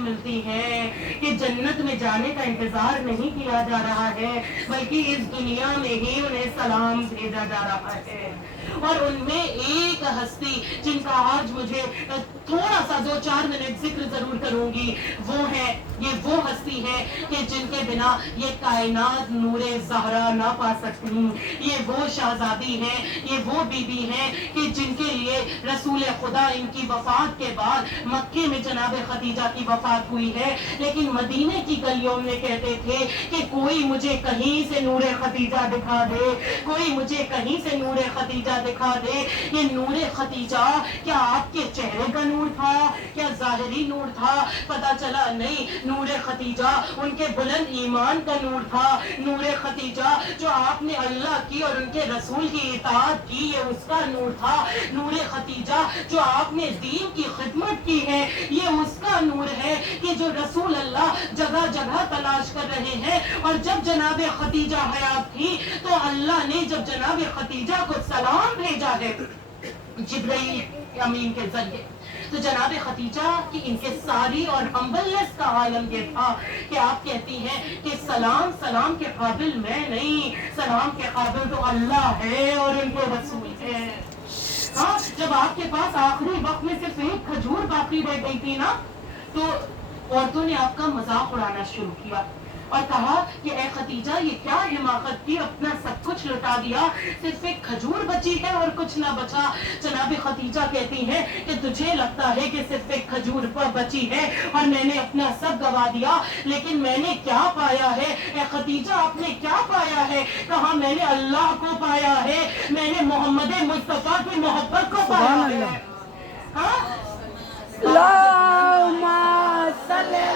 ملتی ہیں کہ جنت میں جانے کا انتظار نہیں کیا جا رہا ہے بلکہ اس دنیا میں ہی انہیں سلام بھیجا جا رہا ہے. اور ان میں ایک ہستی جن کا آج مجھے تھوڑا سا 2-4 منٹ ذکر ضرور کروں گی، وہ ہستی ہے کہ جن کے بنا یہ کائنات نور زہرا نہ پا سکتی. یہ وہ شہزادی ہیں، یہ وہ بی بی ہیں کہ جن کے لیے رسول خدا ان کی وفات کے بعد مکے میں جناب خدیجہ کی وفات ہوئی ہے، لیکن مدینے کی گلیوں میں کہتے تھے کہ کوئی مجھے کہیں سے نور خدیجہ دکھا دے، کوئی مجھے کہیں سے نور خدیجہ دکھا دے. یہ نور خدیجہ کیا آپ کے چہرے کا نور تھا، کیا ظاہری نور تھا؟ پتا چلا نہیں، نور خدیجہ ان کے بلند ایمان کا نور تھا. نور خدیجہ جو آپ نے اللہ کی اور ان کے رسول کی اطاعت کی، یہ اس کا نور تھا. نور خدیجہ جو آپ نے دین کی خدمت کی ہے، یہ اس کا نور ہے کہ جو رسول اللہ جگہ جگہ تلاش کر رہے ہیں. اور جب جناب خدیجہ حیات تھی تو اللہ نے جب جناب خدیجہ کو سلام بھیجا ہے جبرائیل امین کے ذریعے، تو جناب خدیجہ کی ان کے ساری اور ہمبلنس کا عالم یہ تھا کہ آپ کہتی ہیں کہ سلام کے قابل میں نہیں، سلام کے قابل تو اللہ ہے اور ان کے رسول ہے. ہاں، جب آپ کے پاس آخری وقت میں صرف ایک کھجور باقی رہ گئی تھی نا، تو عورتوں نے آپ کا مذاق اڑانا شروع کیا اور کہا کہ اے خدیجہ، یہ کیا حماقت کی، اپنا سب کچھ لٹا دیا، صرف ایک کھجور بچی ہے اور کچھ نہ بچا. جناب خدیجہ کہتی ہیں کہ تجھے لگتا ہے کہ صرف ایک کھجور بچی ہے اور میں نے اپنا سب گوا دیا، لیکن میں نے کیا پایا ہے؟ اے خدیجہ، آپ نے کیا پایا ہے؟ کہا میں نے اللہ کو پایا ہے، میں نے محمد مصطفیٰ کی محبت کو پایا ہے. ہاں، اللہم صلی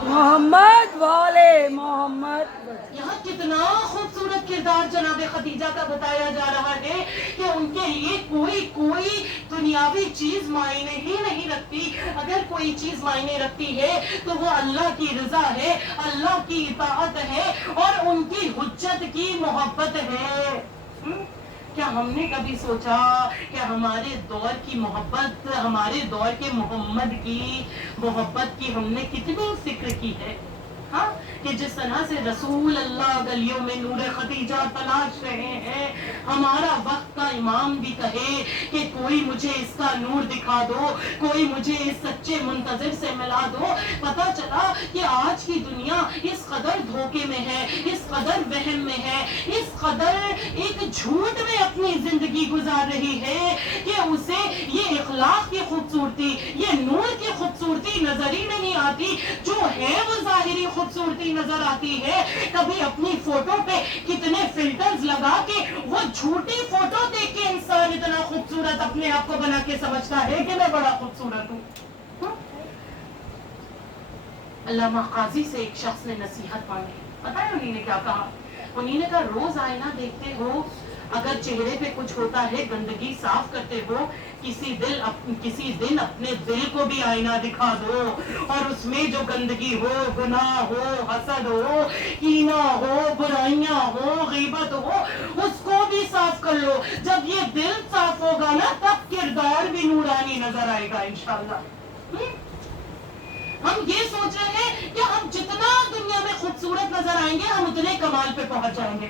محمد والے محمد. یہاں کتنا خوبصورت کردار جناب خدیجہ کا بتایا جا رہا ہے کہ ان کے لیے کوئی دنیاوی چیز معنی ہی نہیں رکھتی. اگر کوئی چیز معنی رکھتی ہے تو وہ اللہ کی رضا ہے، اللہ کی اطاعت ہے اور ان کی حجت کی محبت ہے. کیا ہم نے کبھی سوچا کہ ہمارے دور کی محبت، ہمارے دور کے محمد کی محبت کی ہم نے کتنی فکر کی ہے؟ ہاں، کہ جس طرح سے رسول اللہ گلیوں میں نور خدیجہ تلاش رہے ہیں، ہمارا وقت کا امام بھی کہے کہ کوئی مجھے اس کا نور دکھا دو، کوئی مجھے اس سچے منتظر سے ملا دو. پتا چلا کہ آج کی دنیا اس قدر دھوکے میں ہے، اس قدر وہم میں ہے، اس قدر ایک جھوٹ میں اپنی زندگی گزار رہی ہے کہ اسے یہ اخلاق کی خوبصورتی، یہ نور کی خوبصورتی نظر ہی نہیں آتی. جو ہے وہ ظاہری خوبصورتی نظر آتی ہے. کبھی اپنی فوٹو پہ کتنے فلٹرز لگا کے وہ جھوٹی فوٹو دیکھ کے انسان اتنا خوبصورت اپنے آپ کو بنا کے سمجھتا ہے کہ میں بڑا خوبصورت ہوں. علامہ قاضی سے ایک شخص نے نصیحت مانگی. پتہ ہے انہوں نے کیا کہا؟ انہوں نے کہا روز آئینہ دیکھتے ہو، اگر چہرے پہ کچھ ہوتا ہے گندگی صاف کرتے ہو، کسی دن اپنے دل کو بھی آئینہ دکھا دو اور اس میں جو گندگی ہو، گناہ ہو، حسد ہو، کینہ ہو، برائیاں ہو، غیبت ہو، اس کو بھی صاف کر لو. جب یہ دل صاف ہوگا نا، تب کردار بھی نورانی نظر آئے گا انشاءاللہ. ہم یہ سوچ رہے ہیں کہ ہم جتنا دنیا میں خوبصورت نظر آئیں گے ہم اتنے کمال پہ پہنچ جائیں گے،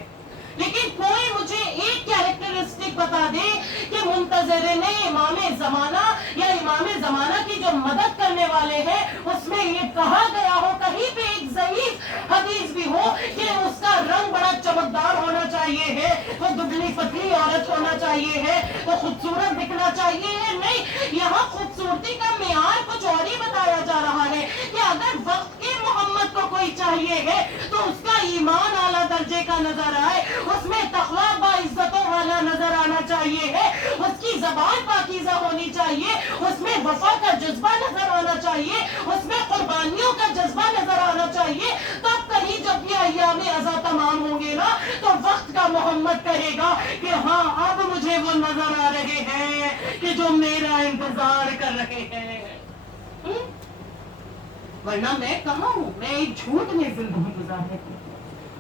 لیکن کوئی مجھے ایک کیریکٹرسٹک بتا دے کہ منتظرین امام زمانہ یا امام زمانہ کی جو مدد کرنے والے ہیں اس میں یہ کہا گیا ہو، کہیں پہ ایک ضعیف حدیث بھی ہو کہ اس کا رنگ بڑا چمکدار ہونا چاہیے ہے، وہ دبلی پتلی عورت ہونا چاہیے ہے، وہ خوبصورت دکھنا چاہیے ہے. نہیں، یہاں خوبصورتی کا معیار کچھ اور ہی بتایا جا رہا ہے کہ اگر وقت کے محمد کو کوئی چاہیے ہے تو اس کا ایمان اعلیٰ درجے کا نظر آئے، اس میں تقویٰ باعزتوں والا نظر آنا چاہیے ہے، اس کی زبان پاکیزہ ہونی چاہیے، اس میں وفا کا جذبہ نظر آنا چاہیے، اس میں قربانیوں کا جذبہ نظر آنا چاہیے. تب کہیں جب یہ ایام ازا تمام ہوں گے نا تو وقت کا محمد کہے گا کہ ہاں اب مجھے وہ نظر آ رہے ہیں کہ جو میرا انتظار کر رہے ہیں. ورنہ میں کہاں ہوں، میں ایک جھوٹ میں زندگی گزار رہی ہوں.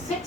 6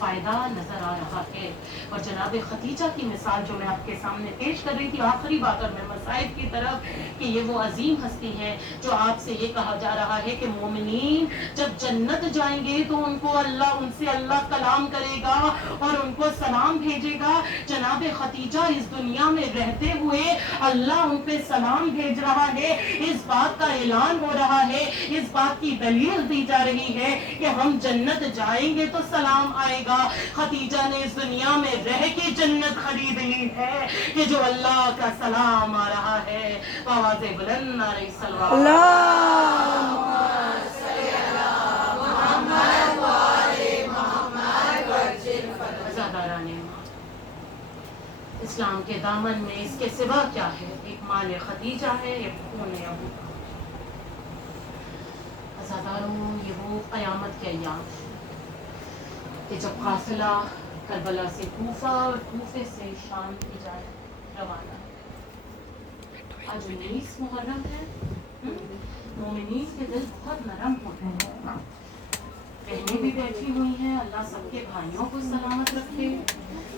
فائدہ نظر آ رہا ہے۔ اور جناب خدیجہ کی مثال جو میں آپ کے سامنے پیش کر رہی تھی، آخری بات اور میں مسائب کی طرف، کہ یہ وہ عظیم ہستی ہے جو آپ سے یہ کہا جا رہا ہے کہ مومنین جب جنت جائیں گے تو ان سے اللہ کلام کرے گا اور ان کو سلام بھیجے گا۔ جناب خدیجہ اس دنیا میں رہتے ہوئے اللہ ان پہ سلام بھیج رہا ہے، اس بات کا اعلان ہو رہا ہے، اس بات کی دلیل دی جا رہی ہے کہ ہم جنت جائیں گے تو سلام آئے گا۔ خدیجہ نے اس دنیا میں رہ کے جنت خرید لی ہے کہ جو اللہ کا سلام آ رہا ہے، آواز بلند آ رہی صلوات اللهم عزاداران اسلام کے دامن میں اس کے سوا کیا ہے؟ ایک مال خدیجہ ہے، ایک خون ابو کا۔ عزاداروں، یہ وہ قیامت کے ایام ہے کہ جب قافلہ کربلا سے کوفہ اور کوفے سے شام کی جائے روانہ۔ آج 19 محرم ہے، مومنین کے دل بہت نرم ہوتے ہیں، بہنیں بھی بیٹھی ہوئی ہیں، اللہ سب کے بھائیوں کو سلامت رکھے۔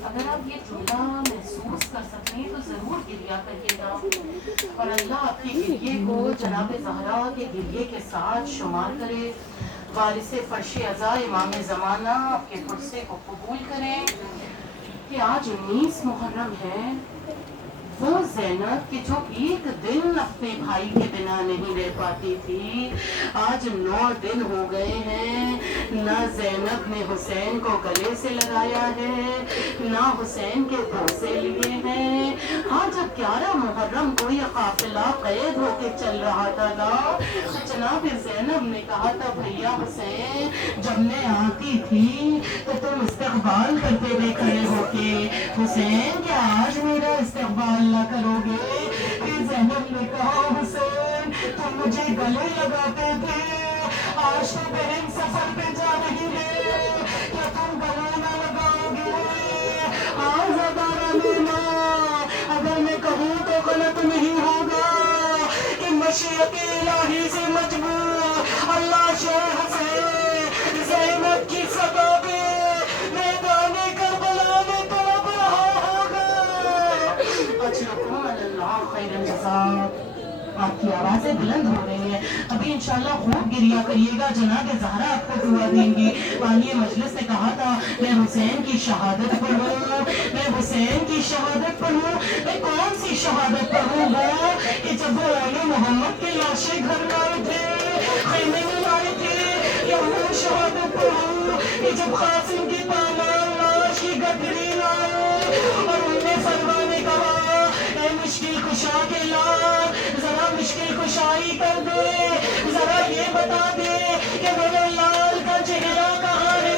اگر آپ یہ جملہ محسوس کر سکیں تو ضرور گریہ کریے گا، اور اللہ اپنے گریے کو جناب زہرا کے گریے کے ساتھ شمار کرے۔ وارث فرش ازا امام زمانہ آپ کے پرسے کو قبول کریں کہ آج 19 محرم ہے، وہ زینب کہ جو ایک دن اپنے بھائی کے بنا نہیں رہ پاتی تھی، آج 9 دن ہو گئے ہیں، نہ زینب نے حسین کو گلے سے لگایا ہے، نہ حسین کے بوسے لیے ہیں۔ آج جب 11 محرم کو یہ قافلہ قید ہو کے چل رہا تھا نا، جناب زینب نے کہا تھا بھیا حسین جب میں آتی تھی تو تم استقبال کرتے ہوئے کھڑے ہو کے، حسین کیا آج میرا استقبال نہ کرو گے؟ پھر زینب نے کہا حسین تم مجھے گلے لگاتے تھے، آج تو بہن سفر پہ جا رہی ہے، کیا تم گلے نہ لگاؤ گے؟ اگر میں کہوں تو غلط نہیں ہوگا کہ مشیت الہی سے مجبور اللہ شاہ حسین زینب کی صدا پہ میدان کربلا میں تڑپ رہا ہوگا۔ اجرکم اللہ خیر الجزاء۔ آپ کی آوازیں بلند ہو رہی ہیں، ابھی انشاءاللہ خوب گریہ کریے گا، جناب زہرا آپ کو دعا دیں گی۔ والی مجلس نے کہا تھا میں حسین کی شہادت پڑھوں، میں حسین کی شہادت پڑھوں، میں کون سی شہادت پڑھوں گا کہ جب وہ آل محمد کے لاشیں گھر لائے تھے، خیمے میں لائے تھے، یا وہ شہادت پڑھوں کہ جب قاسم کی پامال لاش کی گٹھڑی لائے اور ان نے فرما نے کہا اے مشکل کشا کے لال ذرا مشکل کشائی کر دے، ذرا یہ بتا دے کہ میرے لال کا چہرہ کہاں ہے،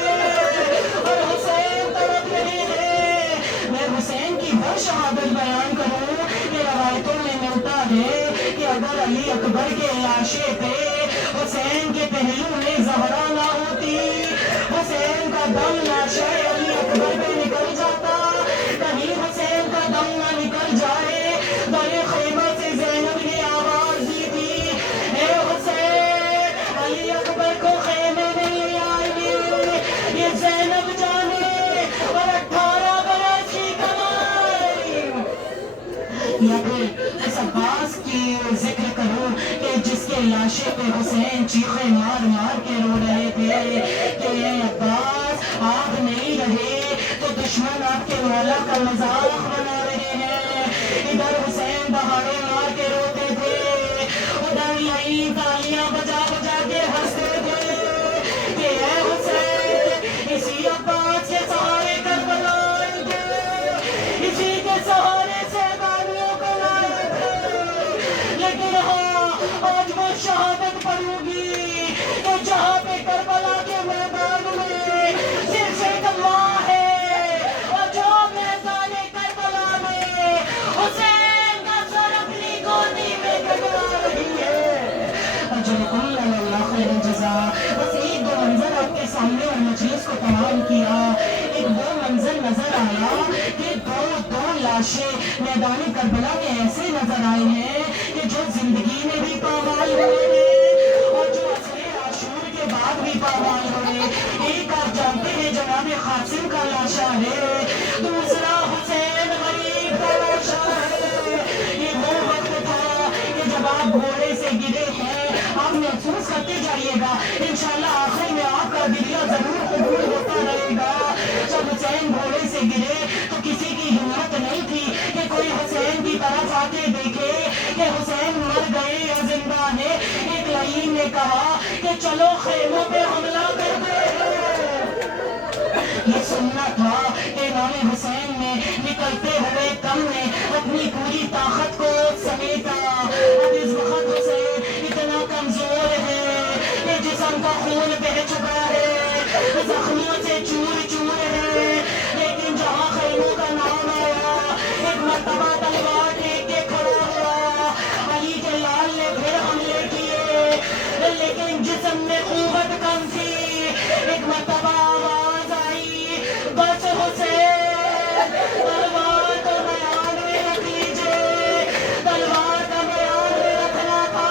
اور حسین طرف نہیں ہے۔ میں حسین کی وہ شہادت بیان کروں کہ روایتوں میں ملتا ہے کہ اگر علی اکبر کے لاشے پہ حسین کے پہلو میں زہرا نہ ہوتی، حسین کا دم لاشے علی اکبر پہ نکل جاتا، کہیں حسین کا دم نہ نکل جائے، بڑے خیمہ سے زینب نے آواز دی تھی اے حسین علی اکبر کو خیمے میں لے آئیے، یہ زینب جانے اور 18 برس کی کمائی۔ یا پھر اس عباس کی ذکر کروں کہ جس کے لاشے پہ حسین چیخے مار مار کے رو رہے تھے کہ اے عباس آپ نہیں رہے تو دشمن آپ کے مولا کا مذاق بنا رہے ہیں۔ ادھر حسین دہاڑے مار کے روتے تھے، ادھر یہی تالیاں بجا بجا کے ہنستے تھے کہ اے حسین اسی عباس کے سہارے کربلا آئے تھے، اسی کے سہارے سے گالیوں کو لائے تھے، لیکن ہاں آج وہ شہادت پڑھوں گی کہ جہاں پہ کربلا کے میدان میں صرف ایک ماں ہے، اور جو میدان کربلا میں حسین کا سر اپنی گودی میں گڑا رہی ہے۔ اجرکم اللہ خیر الجزاء۔ بس ایک دو منظر آپ کے سامنے اور مجلس کو تمام کیا، ایک وہ منظر نظر آیا کہ دو لاشیں میدان کربلا میں ایسے نظر آئے ہیں کہ جو زندگی میں بھی پامال ہوئے ہیں اور جو عصر عاشور کے بعد بھی پامال ہوئے۔ ایک آپ جانتے ہیں جناب قاسم کا لاشا ہے، دوسرا حسین غریب کا لاشا ہے۔ یہ وہ وقت تھا کہ جب آپ گھوڑے سے گرے ہیں، آپ محسوس کرتے جائیے گا، انشاءاللہ آخر میں آپ کا دلیہ ضرور قبول ہوتا رہے گا۔ جب حسین گھوڑے سے گرے تو کسی کی ہمت نہیں تھی کہ کوئی حسین کی طرف آتے دیکھے کہ حسین مر گئے یا زندہ ہے۔ ایک لعین نے کہا کہ چلو خیموں پہ حملہ کر دے۔ یہ سننا تھا کہ امام حسین نے نکلتے ہوئے دم میں اپنی پوری طاقت کو سمیٹا۔ اب اس وقت حسین اتنا کمزور ہے کہ جسم کا خون بہہ چکا ہے، زخموں سے چور چور ہے، لیکن جہاں خیموں کا نام آیا ایک مرتبہ تلوار ٹیک کے کھڑا ہوا۔ علی کے لال نے پھر حملے کیے لیکن جسم میں قوت کم تھی۔ ایک مرتبہ آواز آئی، بس حسین تلوار تو میان میں رکھ لیجئے۔ تلوار کا میان میں رکھنا تھا۔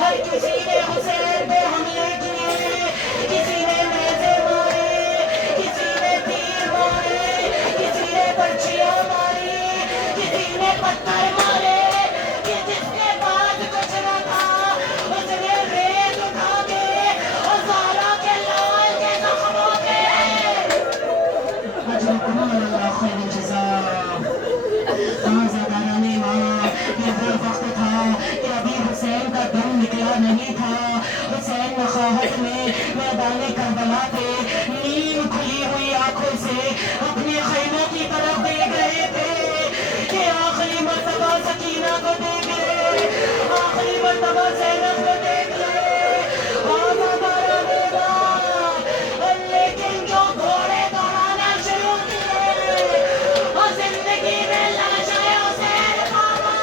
ہر کسی نے حسین پہ حملے کیے، کسی نے نیزے مارے، کسی نے تیر مارے، کسی نے پرچیاں ماری، کسی نے پتھر مارے، کہ جس کے پاس کچھ نہ تھا اس نے ریت اٹھا کے اور زہرا کے لال کے زخموں کے اجرکم اللہ خیر جزا۔ آزاداران ایمان، یہ وہ وقت تھا کہ ابھی حسین کا دم نکلا نہیں تھا۔ حسین نخاہت میں میدان کربلا پہ نیم کھلی ہوئی آنکھوں سے اپنے خیموں کی طرف دیکھ رہے تھے کہ آخری مرتبہ سکینہ کو دیکھ لے، آخری مرتبہ زینب کو دیکھ لے۔ آزاداران ایمان، لیکن جو گھوڑے دوڑانا شروع کیے اور زندگی میں لاشیں حسین پاوا،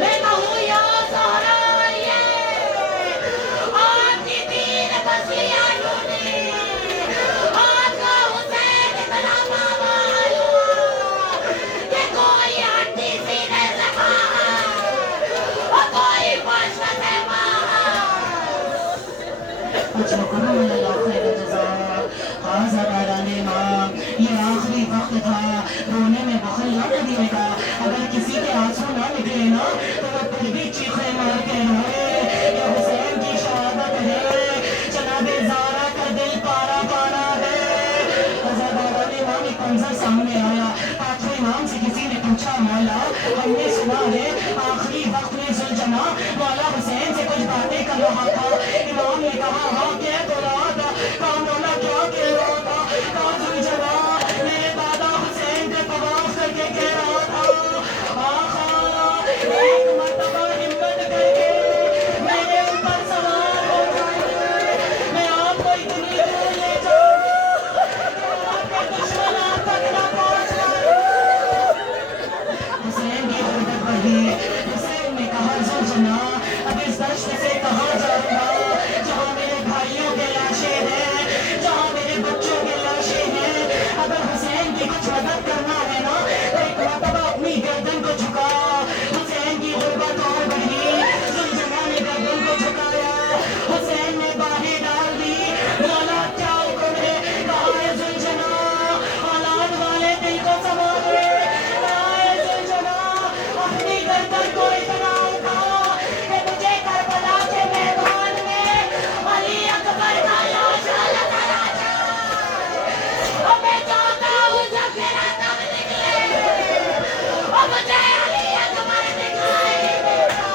میں کہوں یا زہرا یہ آپ کی تین بسیاں ٹوٹی، آپ کا حسین اتنا پامال ہوا کہ کوئی ہڈی سینے سے باہر اور کوئی پشت سے باہر۔ اجرکم اللہ خیر جزا۔ آزاداران ایمان، یہ آخری وقت تھا، رونے میں بخل نہ کریے گا۔ اگر کسی کے آنسو نہ نکلے نا تو وہ پھر بھی چیخے مار کے روئے۔ یہ حسین کی شہادت ہے، جناب زہرا کا دل پارا پارا ہے۔ آزاداران ایمان، ایک منظر سامنے آیا۔ پانچویں امام سے کسی نے پوچھا، مولا ہم نے سنا ہے آخری وقت میں ذوالجناح مولا حسین سے کچھ باتیں کر رہا تھا۔ امام نے کہا ہاں کہہ تو رہا تھا۔ کہا مولا کیا کہہ رہا تھا؟ کہا ذوالجناح میرے دادا حسین کے طواف کر کے کہہ رہا تھا، آقا ایک مرتبہ ہمت کر کے میرے اوپر سوار ہو جائیے، میں آپ کو اتنی دور لے جاؤں کہ آپ کے دشمن آپ تک نہ پہنچ پائے۔ حسین کی غربت بڑھی۔ حسین نے کہا ذوالجناح اب اس دشت سے کہاں جاؤں گا جہاں میرے بھائیوں کے لاشیں ہیں، جہاں میرے بچوں کے لاشیں ہیں۔ اگر حسین کی کچھ مدد کرنا ہے نا تو ایک مرتبہ اپنی گردن کو جھکا۔ حسین کی غربت اور بڑھی، ذوالجناح نے گردن کو جھکایا، حسین نے باہیں ڈال دی۔ مولا کیا حکم ہے؟ کہا ہے ذوالجناح اولاد والے دل کو سنبھالے، کہا ہے ذوالجناح اپنی گردن کو اتنا اٹھا کہ مجھے کربلا کے میدان میں علی اکبر کا لاشا نظر آ جائے، اور میں چاہتا ہوں جب میرا دم نکلے اور مجھے علی اکبر دکھائی دیتا۔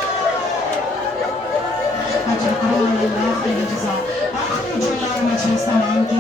اجرکم اللہ خیر جزا۔ آخری جملہ مجلس تمام کی